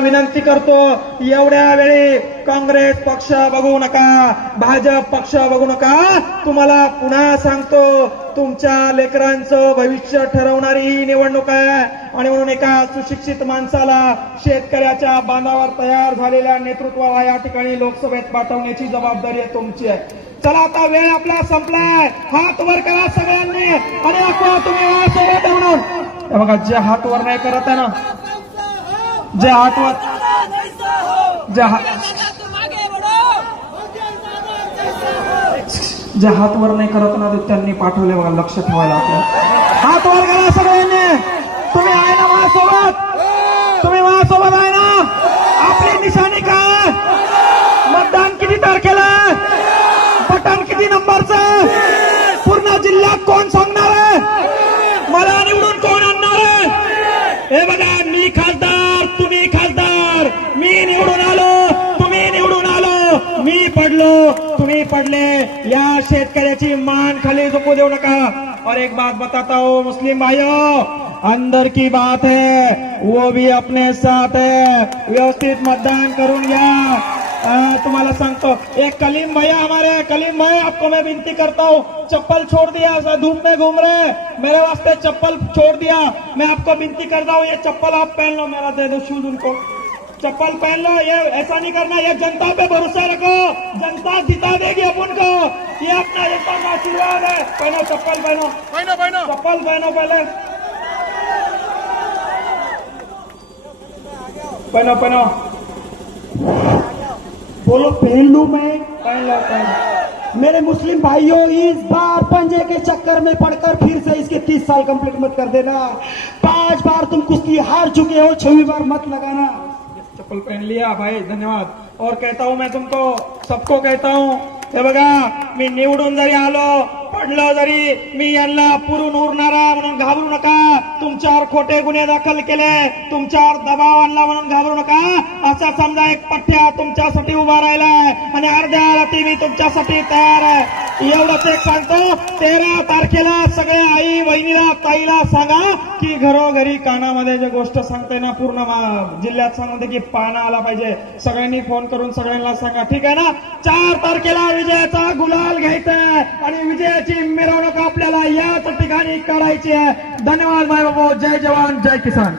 विनंती करतो एवढ्या वेळी काँग्रेस पक्ष बघू नका भाजप पक्ष बघू नका. तुम्हाला पुन्हा सांगतो तुमच्या लेकरांचं भविष्य ठरवणारी ही निवडणूक आहे. आणि म्हणून एका सुशिक्षित माणसाला शेतकऱ्याच्या बांधावर तयार झालेल्या नेतृत्वाला या ठिकाणी लोकसभेत पाठवण्याची जबाबदारी आहे तुमची आहे. चला आता वेळ आपला संपलाय. हात वर करा सगळ्यांनी. आणि तुम्ही म्हणून बघा जे हात वर नाही करत आहे ना जे हात वर जे हात जे हात वर नाही करत ना त्यांनी पाठवले बघा लक्ष ठेवायला आपलं. हात वर करा सगळ्यांनी तुम्ही पडले या शेतकऱ्याची मान खाली झोपू देऊ नका। और एक बात बताता हूँ मुस्लिम भाइयों अंदर की बात है वो भी अपने साथ है। व्यवस्थित मतदान करून घ्या आ, तुम्हाला सांगतो एक कलीम भैया हमारे कलीम भाई आपको मैं विनती करता हूँ चप्पल छोड़ दिया धूप में घूम रहे मेरे वास्ते चप्पल छोड़ दिया। मैं आपको विनती करता हूँ ये चप्पल आप पहन लो मेरा दे दो शूज़ उनको। चप्पल पहन लो ये ऐसा नहीं करना ये जनता पे भरोसा रखो। जनता जिता देगी अपन को। ये अपना जनता का आशीर्वाद है। पहनो चप्पल पहनो। पहनो पहनो। चप्पल पहनो पहले। पहनो पहनो। बोलो पहन लू मैं? पहन लो पहन मेरे मुस्लिम भाइयों इस बार पंजे के चक्कर में पड़कर फिर से इसके तीस साल कंप्लीट मत कर देना। पाँच बार तुम कुश्ती हार चुके हो छवी बार मत लगाना। चप्पल पहन लिया भाई धन्यवाद। और कहता हूँ मैं तुमको सबको कहता हूँ हे बघा मी निवडून जरी आलो पडलो जरी मी यांना पुरून उरणारा म्हणून घाबरू नका. तुमच्यावर खोटे गुन्हे दाखल केले तुमच्यावर दबाव आणला म्हणून घाबरू नका. असा समजा एक पठ्या तुमच्यासाठी उभा राहिलाय आणि अर्ध्या रात्री मी तुमच्यासाठी तयार आहे. एवढंच एक सांगतो. तेरा तारखेला सगळ्या आई बहिणीला ताईला सांगा की घरोघरी कानामध्ये जे गोष्ट सांगते ना पूर्ण जिल्ह्यात सांगते की पाना आला पाहिजे. सगळ्यांनी फोन करून सगळ्यांना सांगा. ठीक आहे ना? चार तारखेला विजयाचा गुलाल घ्यायचा आहे आणि विजयाची मिरवणूक आपल्याला याच ठिकाणी करायची आहे. धन्यवाद माय बाबू जय जवान जय किसान.